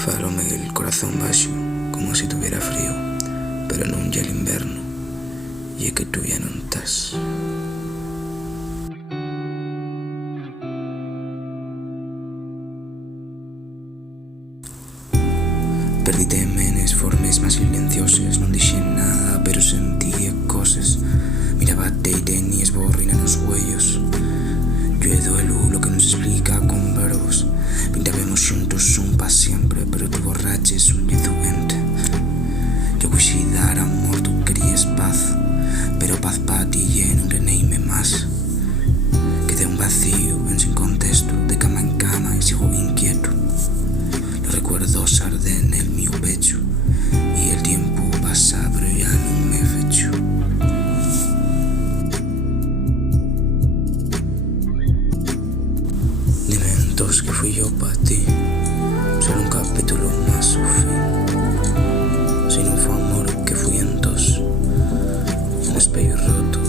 Fálome el corazón baixo, como si tuviera frío, pero non lle el inverno, e é que tú ya non estás. Perdíteme nes formes máis silencioses, non dixen nada, pero sentía coses. Miraba teite ni esborrina nos huellos. Yo he duelo lo que nos explica con verbos. Pintabemos xuntos un pa siempre, pero tú borraches un doente. Yo quixi dar amor, tú querías paz, pero paz pa ti ya non reneime más. Quedé un vacío en sin contexto, de cama en cama y sigo inquieto. Los recuerdos arden en mi pecho y el tiempo pasa pero ya no me fecho. Dementos que fui yo pa ti, solo un capítulo más su fin. Si no fue amor que fui en dos, un espejo roto